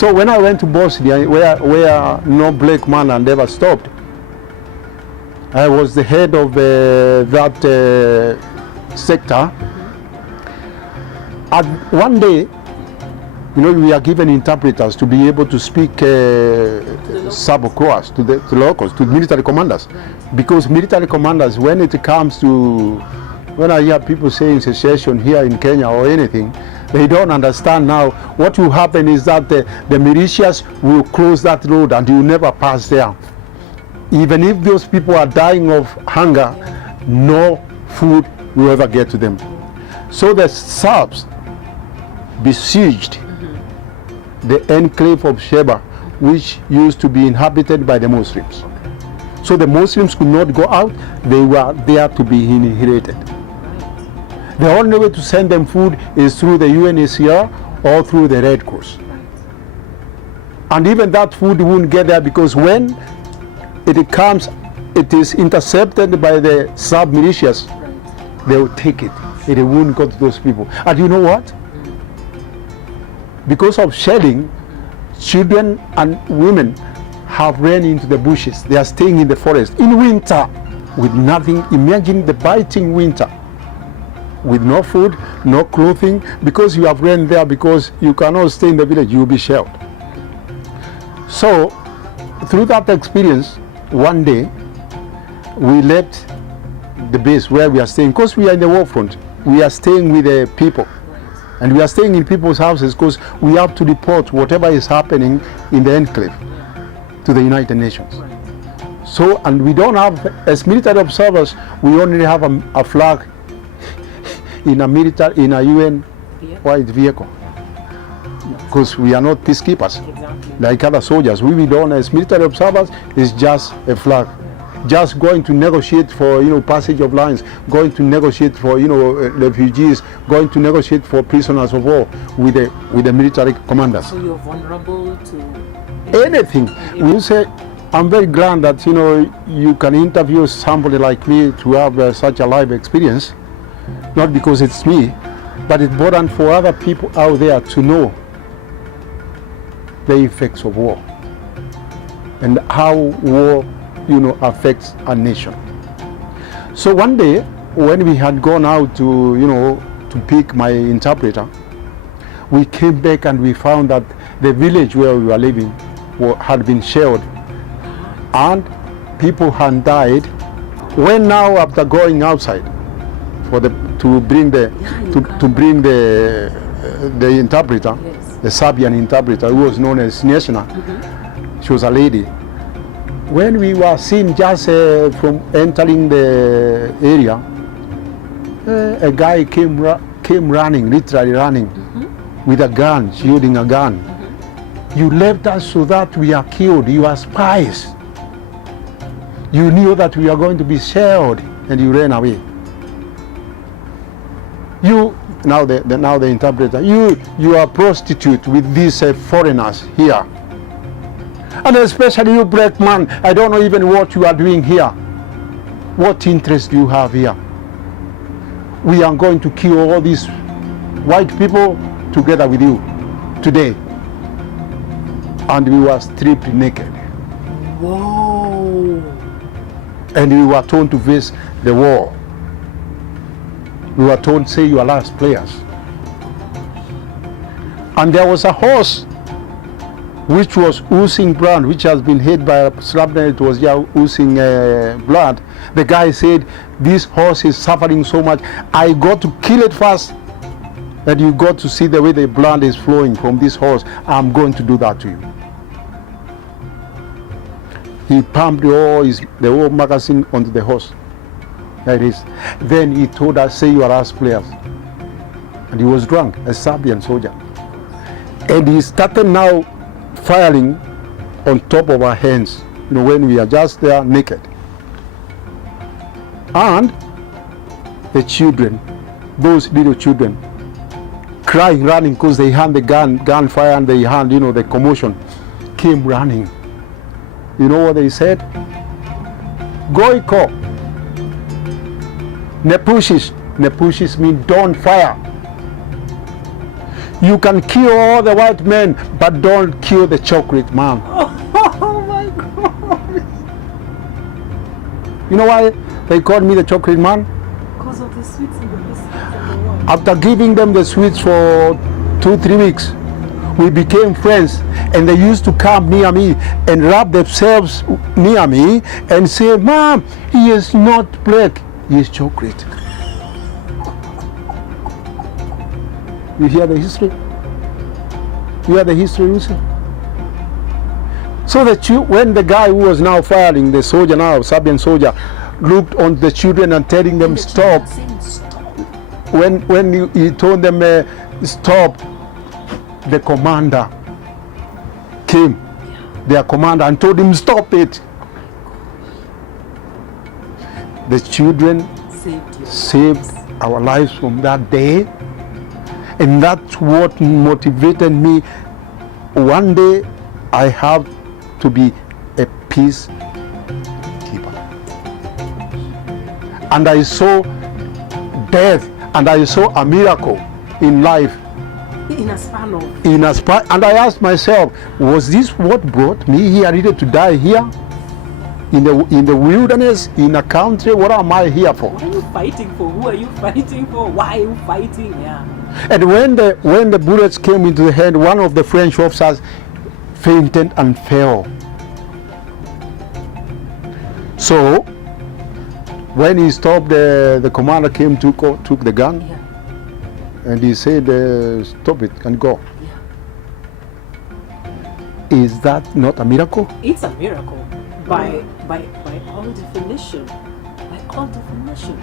So when I went to Bosnia, where no black man had ever stopped, I was the head of that sector. And one day, we are given interpreters to be able to speak Sabo-Croats to the locals, to military commanders. Because military commanders, when it comes to, when I hear people saying secession here in Kenya or anything, they don't understand now. What will happen is that the militias will close that road and you never pass there. Even if those people are dying of hunger, no food will ever get to them. So the Serbs besieged the enclave of Sheba, which used to be inhabited by the Muslims. So the Muslims could not go out, they were there to be inherited. The only way to send them food is through the UNHCR or through the Red Cross. And even that food won't get there, because when it comes, it is intercepted by the Serb militias, they will take it. It won't go to those people. And you know what? Because of shelling, children and women have ran into the bushes. They are staying in the forest in winter with nothing. Imagine the biting winter with no food, no clothing, because you have ran there, because you cannot stay in the village, you will be shelled. So through that experience, one day we left the base where we are staying, because we are in the war front. We are staying with the people, and we are staying in people's houses because we have to report whatever is happening in the enclave to the United Nations. So, and we don't have, as military observers, we only have a flag in a UN white vehicle, because we are not peacekeepers like other soldiers. We don't, as military observers, is just a flag, just going to negotiate for passage of lines, going to negotiate for refugees, going to negotiate for prisoners of war with the military commanders. So you're vulnerable to anything. We say, I'm very glad that you can interview somebody like me to have such a live experience, not because it's me, but it's important for other people out there to know the effects of war and how war affects a nation. So one day when we had gone out to pick my interpreter, we came back and we found that the village where we were living had been shelled and people had died. When now, after going outside to bring the interpreter, yes, the Serbian interpreter, who was known as Snesna, she was a lady. When we were seen just from entering the area, a guy came running, literally running, with a gun, shielding a gun. You left us so that we are killed. You are spies. You knew that we are going to be shelled, and you ran away. Now the interpreter, you are prostitute with these foreigners here. And especially you, black man, I don't know even what you are doing here. What interest do you have here? We are going to kill all these white people together with you today. And we were stripped naked. Whoa. And we were told to face the war. We were told, say your last prayers. And there was a horse which was oozing blood, which has been hit by a shrapnel. It was oozing blood. The guy said, this horse is suffering so much, I got to kill it first, and you got to see the way the blood is flowing from this horse. I'm going to do that to you. He pumped the whole magazine onto the horse. There it is. Then he told us, say your last prayers. And he was drunk, a Serbian soldier. And he started now firing on top of our hands, when we are just there naked. And the children, those little children, crying, running, because they had the gunfire, and they had, the commotion, came running. You know what they said? Goiko. Nepushish. Nepushish means don't fire. You can kill all the white men, but don't kill the chocolate man. Oh my God. You know why they called me the chocolate man? Because of the sweets and the biscuits and the what? After giving them the sweets for 2-3 weeks, we became friends, and they used to come near me and rub themselves near me and say, "Mom, he is not black, he is chocolate." You hear the history? You hear the history, Lucy? So when the guy who was now firing, the soldier now, Serbian soldier, looked on the children and telling them stop. When he told them stop, the commander came, their commander, and told him stop it. The children saved our lives from that day, and that's what motivated me. One day I have to be a peacekeeper. And I saw death, and I saw a miracle in life. In a span. And I asked myself, was this what brought me here, really, to die here? In the wilderness, in a country? What am I here for? What are you fighting for? Who are you fighting for? Why are you fighting? Yeah. And when the bullets came into the head, one of the French officers fainted and fell. So when he stopped, the commander came, took the gun, and he said, stop it and go. Is that not a miracle? It's a miracle by all definition. By all definition.